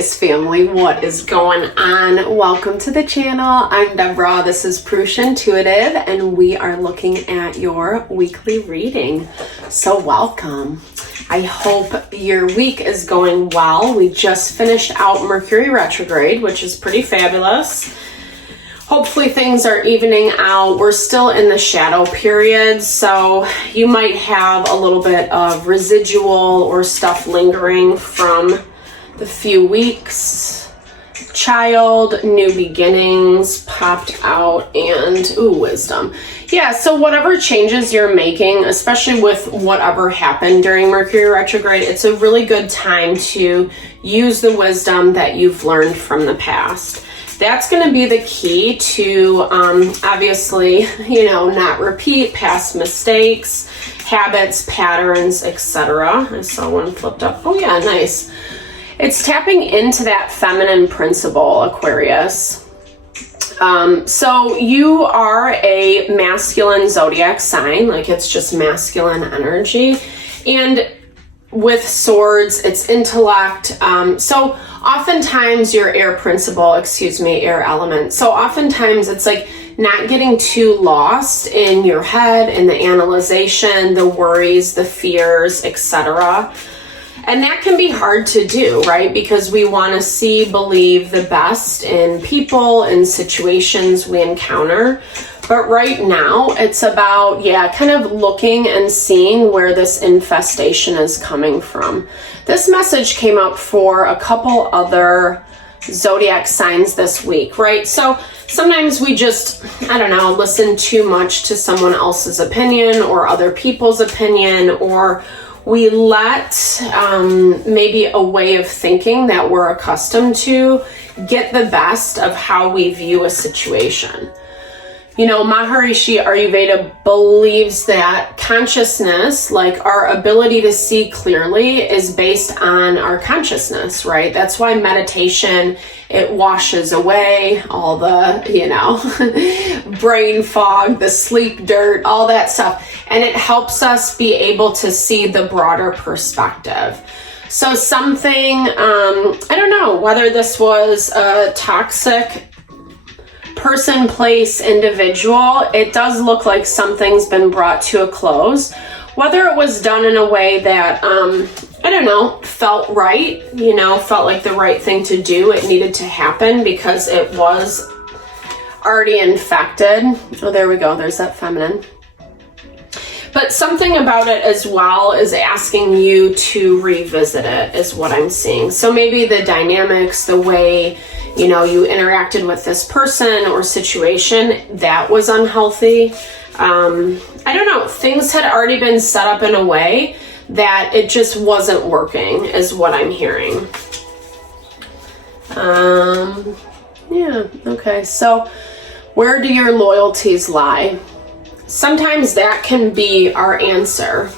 Aquarius family, what is going on? Welcome to the channel. I'm Deborah. This is Purusha Intuitive, and we are looking at your weekly reading. So welcome. I hope your week is going well. We just finished out Mercury retrograde, which is pretty fabulous. Hopefully things are evening out. We're still in the shadow period, so you might have a little bit of residual or stuff lingering from the few weeks. Child, new beginnings popped out, and wisdom. Yeah, so whatever changes you're making, especially with whatever happened during Mercury retrograde, it's a really good time to use the wisdom that you've learned from the past. That's going to be the key to, obviously, not repeat past mistakes, habits, patterns, etc. I saw one flipped up. Oh yeah, nice. It's tapping into that feminine principle, Aquarius. So you are a masculine zodiac sign, like it's just masculine energy. And with swords, it's intellect. So oftentimes your air element. So oftentimes it's like not getting too lost in your head, in the analyzation, the worries, the fears, etc. And that can be hard to do, right? Because we want to see, believe the best in people and situations we encounter. But right now it's about, kind of looking and seeing where this infestation is coming from. This message came up for a couple other zodiac signs this week, right? So sometimes we just, listen too much to someone else's opinion or other people's opinion, or we let maybe a way of thinking that we're accustomed to get the best of how we view a situation. Maharishi Ayurveda believes that consciousness, like our ability to see clearly, is based on our consciousness, right? That's why meditation, it washes away all the, brain fog, the sleep dirt, all that stuff. And it helps us be able to see the broader perspective. So something, I don't know whether this was a toxic person, place, individual, it does look like something's been brought to a close. Whether it was done in a way that, felt right, felt like the right thing to do, it needed to happen because it was already infected. Oh, there we go. There's that feminine. But something about it as well is asking you to revisit it is what I'm seeing. So maybe the dynamics, the way you interacted with this person or situation, that was unhealthy. I don't know. Things had already been set up in a way that it just wasn't working is what I'm hearing. Okay. So where do your loyalties lie? Sometimes that can be our answer.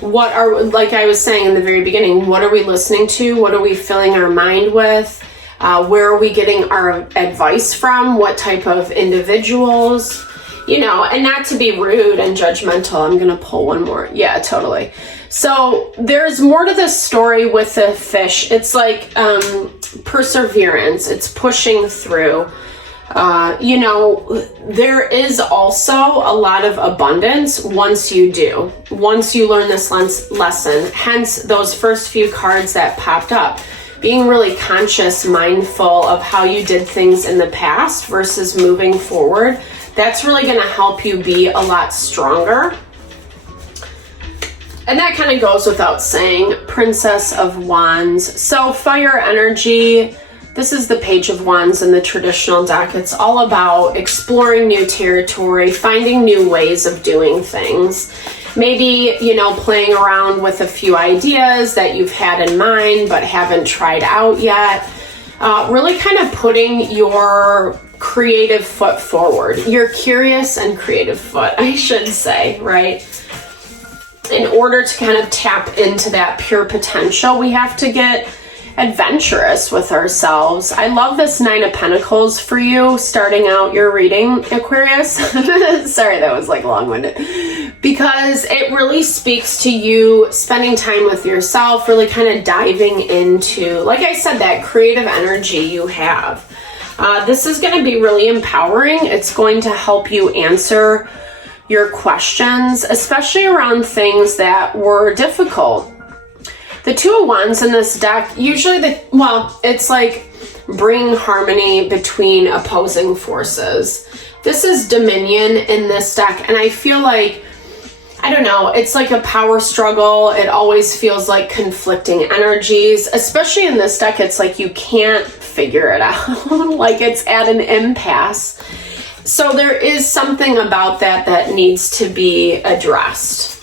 Like I was saying in the very beginning, what are we listening to? What are we filling our mind with? Where are we getting our advice from? What type of individuals? And not to be rude and judgmental, I'm going to pull one more. Yeah, totally. So there's more to this story with the fish. It's like perseverance. It's pushing through. There is also a lot of abundance once you learn this lesson. Hence those first few cards that popped up. Being really conscious, mindful of how you did things in the past versus moving forward. That's really going to help you be a lot stronger. And that kind of goes without saying. Princess of Wands. So fire energy. This is the Page of Wands in the traditional deck. It's all about exploring new territory, finding new ways of doing things. Maybe, playing around with a few ideas that you've had in mind but haven't tried out yet. Really kind of putting your creative foot forward. Your curious and creative foot, I should say, right? In order to kind of tap into that pure potential, we have to get adventurous with ourselves. I love this Nine of Pentacles for you starting out your reading, Aquarius. Sorry, that was like long-winded. Because it really speaks to you spending time with yourself, really kind of diving into, like I said, that creative energy you have. This is going to be really empowering. It's going to help you answer your questions, especially around things that were difficult. The Two of Wands in this deck, usually it's like bring harmony between opposing forces. This is Dominion in this deck, and I feel like, I don't know, it's like a power struggle. It always feels like conflicting energies, especially in this deck. It's like you can't figure it out, like it's at an impasse. So there is something about that needs to be addressed.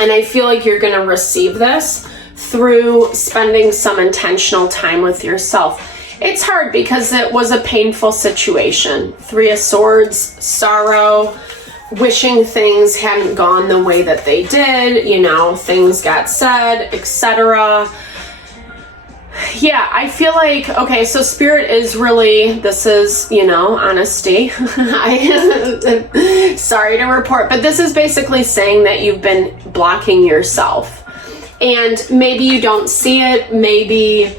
And I feel like you're going to receive this through spending some intentional time with yourself. It's hard because it was a painful situation. Three of Swords, sorrow, wishing things hadn't gone the way that they did, you know, things got said, etc. Yeah, I feel like, okay, so Spirit is really, this is, you know, honesty. Sorry to report, but this is basically saying that you've been blocking yourself. And maybe you don't see it. Maybe,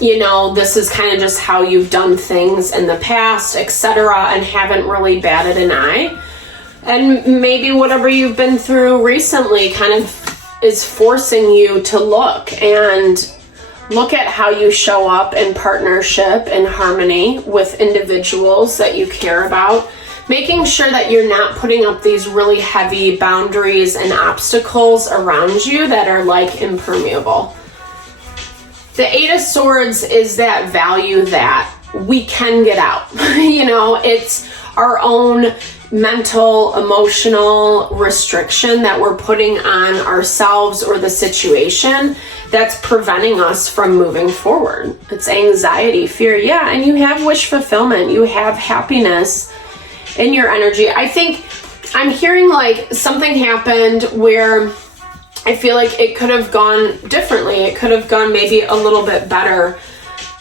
you know, this is kind of just how you've done things in the past, etc., and haven't really batted an eye. And maybe whatever you've been through recently kind of is forcing you to look at how you show up in partnership and harmony with individuals that you care about, making sure that you're not putting up these really heavy boundaries and obstacles around you that are like impermeable. The Eight of Swords is that value that we can get out. You know, it's our own mental, emotional restriction that we're putting on ourselves or the situation that's preventing us from moving forward. It's anxiety, fear, yeah, and you have wish fulfillment, you have happiness in your energy. I think I'm hearing like something happened where I feel like it could have gone differently. It could have gone maybe a little bit better.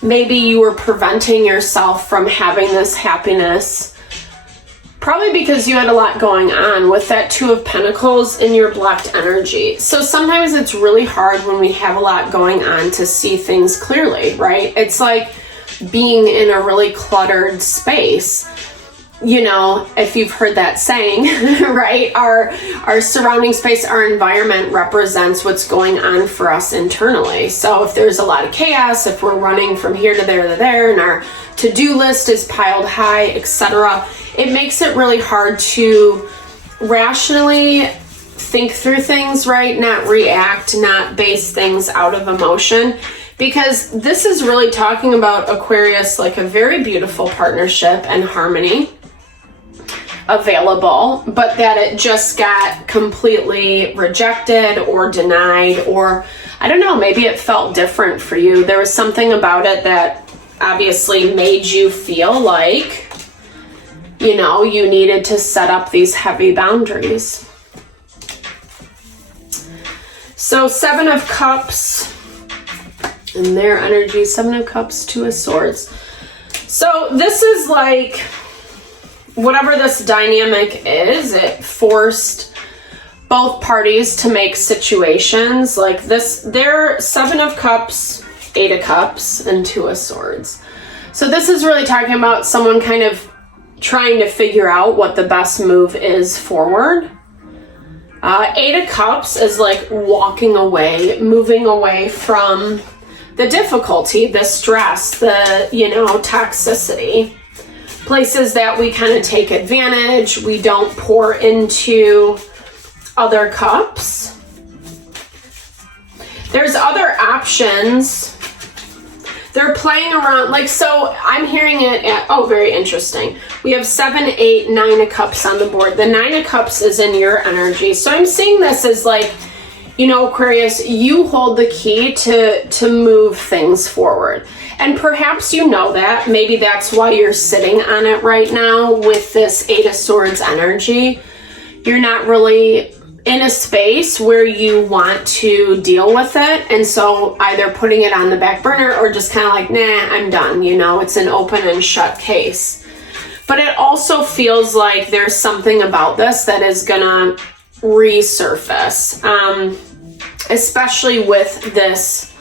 Maybe you were preventing yourself from having this happiness, probably because you had a lot going on with that Two of Pentacles in your blocked energy. So sometimes it's really hard when we have a lot going on to see things clearly, right? It's like being in a really cluttered space. You know, if you've heard that saying, right? Our surrounding space, our environment represents what's going on for us internally. So if there's a lot of chaos, if we're running from here to there, and our to-do list is piled high, etc., it makes it really hard to rationally think through things, right? Not react, not base things out of emotion. Because this is really talking about, Aquarius, like a very beautiful partnership and harmony available, but that it just got completely rejected or denied, or I don't know, maybe it felt different for you. There was something about it that obviously made you feel like, you know, you needed to set up these heavy boundaries. So Seven of Cups and their energy, Seven of Cups, Two of Swords. So this is like, whatever this dynamic is, it forced both parties to make situations like this. They're Seven of Cups, Eight of Cups, and Two of Swords. So this is really talking about someone kind of trying to figure out what the best move is forward. Eight of Cups is like walking away, moving away from the difficulty, the stress, the, you know, toxicity. Places that we kind of take advantage, we don't pour into other cups. There's other options. They're playing around, like, so I'm hearing it at, oh, very interesting. We have 7, 8, 9 of Cups on the board. The 9 of Cups is in your energy. So I'm seeing this as like, you know, Aquarius, you hold the key to move things forward. And perhaps you know that. Maybe that's why you're sitting on it right now with this Eight of Swords energy. You're not really in a space where you want to deal with it. And so either putting it on the back burner or just kind of like, nah, I'm done. You know, it's an open and shut case. But it also feels like there's something about this that is gonna resurface, especially with this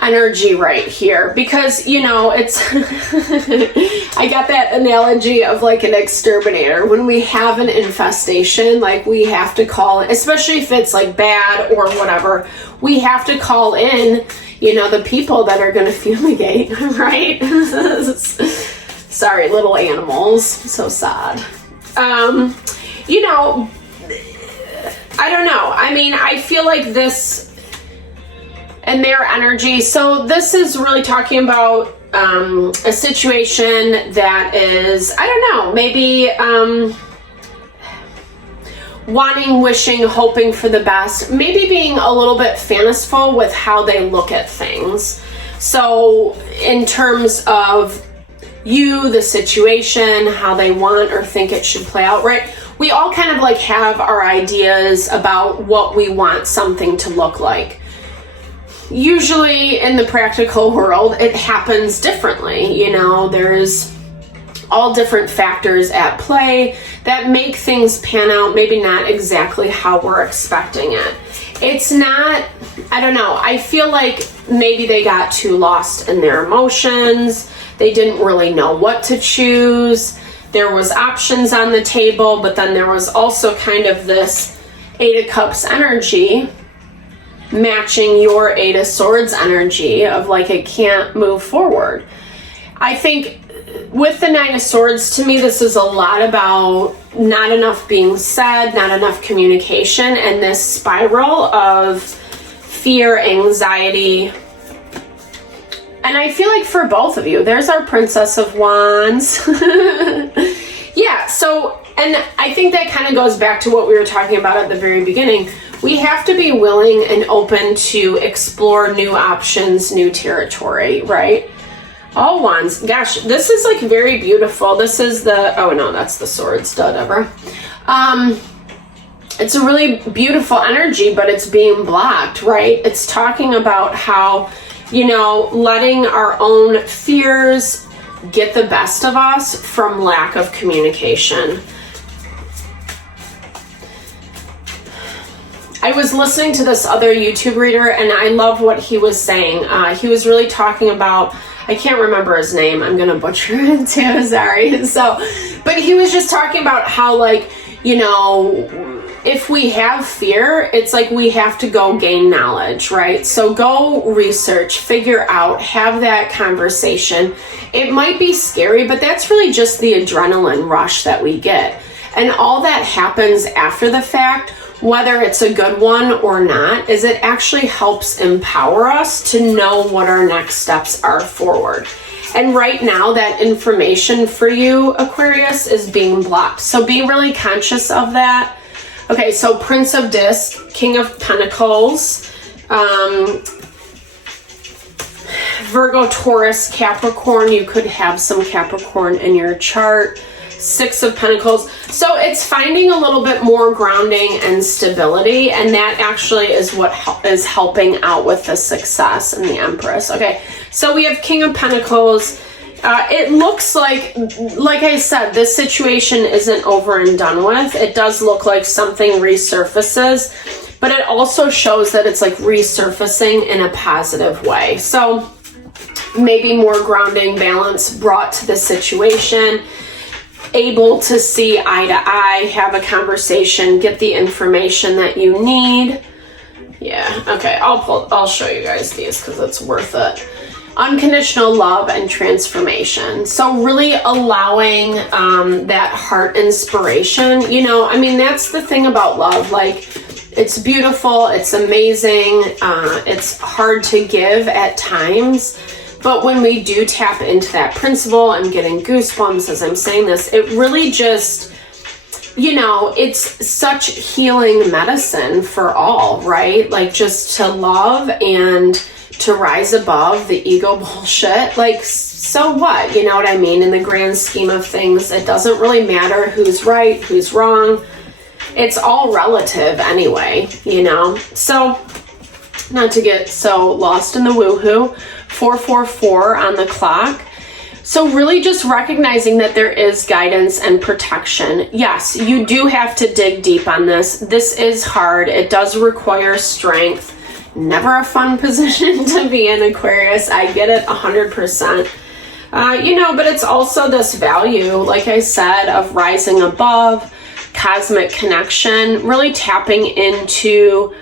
energy right here, because, you know, it's I got that analogy of like an exterminator. When we have an infestation, like we have to call, especially if it's like bad or whatever, we have to call in, you know, the people that are going to fumigate, right? Sorry, little animals, so sad. You know, I don't know. I mean, I feel like this and their energy. So this is really talking about a situation that is, I don't know, maybe wanting, wishing, hoping for the best, maybe being a little bit fanciful with how they look at things. So in terms of you, the situation, how they want or think it should play out, right? We all kind of like have our ideas about what we want something to look like. Usually in the practical world, it happens differently. You know, there's all different factors at play that make things pan out, maybe not exactly how we're expecting it. It's not, I don't know, I feel like maybe they got too lost in their emotions. They didn't really know what to choose. There was options on the table, but then there was also kind of this Eight of Cups energy matching your Eight of Swords energy of like it can't move forward. I think with the Nine of Swords, to me, this is a lot about not enough being said, not enough communication, and this spiral of fear, anxiety. And I feel like for both of you, there's our Princess of Wands. Yeah, so, and I think that kind of goes back to what we were talking about at the very beginning. We have to be willing and open to explore new options, new territory, right? All Wands. Gosh, this is like very beautiful. This is the, oh no, that's the Swords, duh, Deborah. It's a really beautiful energy, but it's being blocked, right? It's talking about how, you know, letting our own fears get the best of us from lack of communication. I was listening to this other YouTube reader and I love what he was saying. He was really talking about, I can't remember his name, I'm gonna butcher it too, sorry. So, but he was just talking about how, like, you know, if we have fear, it's like we have to go gain knowledge, right? So go research, figure out, have that conversation. It might be scary, but that's really just the adrenaline rush that we get. And all that happens after the fact, whether it's a good one or not, is it actually helps empower us to know what our next steps are forward. And right now, that information for you, Aquarius, is being blocked. So be really conscious of that. Okay, so Prince of Disc, King of Pentacles, Virgo, Taurus, Capricorn. You could have some Capricorn in your chart. Six of Pentacles. So it's finding a little bit more grounding and stability, and that actually is what is helping out with the success and the Empress. Okay, so we have King of Pentacles. It looks like I said, this situation isn't over and done with. It does look like something resurfaces, but it also shows that it's like resurfacing in a positive way. So maybe more grounding, balance brought to the situation, able to see eye to eye, have a conversation, get the information that you need. Yeah, okay, I'll show you guys these because it's worth it. Unconditional love and transformation. So really allowing that heart inspiration. You know, I mean, that's the thing about love. Like, it's beautiful, it's amazing, it's hard to give at times. But when we do tap into that principle, I'm getting goosebumps as I'm saying this, it really just, you know, it's such healing medicine for all, right? Like, just to love and to rise above the ego bullshit. Like, so what? You know what I mean? In the grand scheme of things, it doesn't really matter who's right, who's wrong. it's all relative anyway, you know? So, not to get so lost in the woohoo, 444 on the clock. So really just recognizing that there is guidance and protection. Yes, you do have to dig deep on this. This is hard. It does require strength. Never a fun position to be in, Aquarius. I get it 100%. You know, but it's also this value, like I said, of rising above, cosmic connection, really tapping into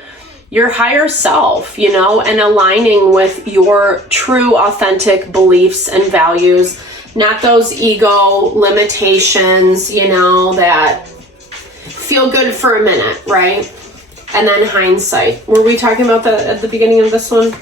your higher self, you know, and aligning with your true authentic beliefs and values, not those ego limitations, you know, that feel good for a minute, right? And then hindsight. Were we talking about that at the beginning of this one?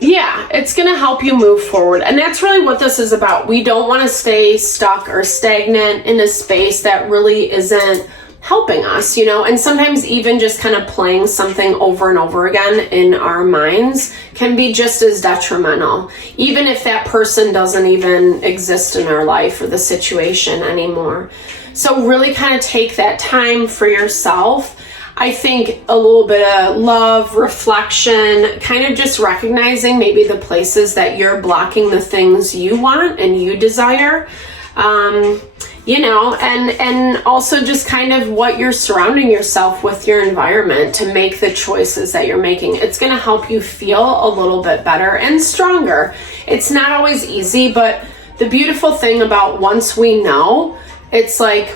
Yeah, it's going to help you move forward. And that's really what this is about. We don't want to stay stuck or stagnant in a space that really isn't helping us, you know, and sometimes even just kind of playing something over and over again in our minds can be just as detrimental, even if that person doesn't even exist in our life or the situation anymore. So really kind of take that time for yourself. I think a little bit of love, reflection, kind of just recognizing maybe the places that you're blocking the things you want and you desire. You know, and also just kind of what you're surrounding yourself with, your environment, to make the choices that you're making. It's going to help you feel a little bit better and stronger. It's not always easy, but the beautiful thing about once we know, it's like,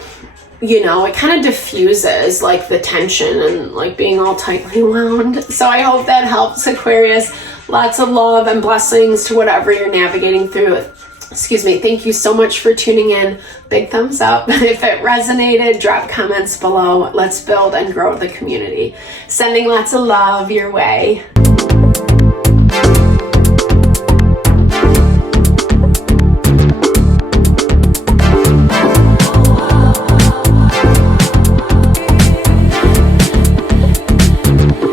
you know, it kind of diffuses like the tension and like being all tightly wound. So I hope that helps, Aquarius. Lots of love and blessings to whatever you're navigating through. Excuse me. Thank you so much for tuning in. Big thumbs up. If it resonated, drop comments below. Let's build and grow the community. Sending lots of love your way.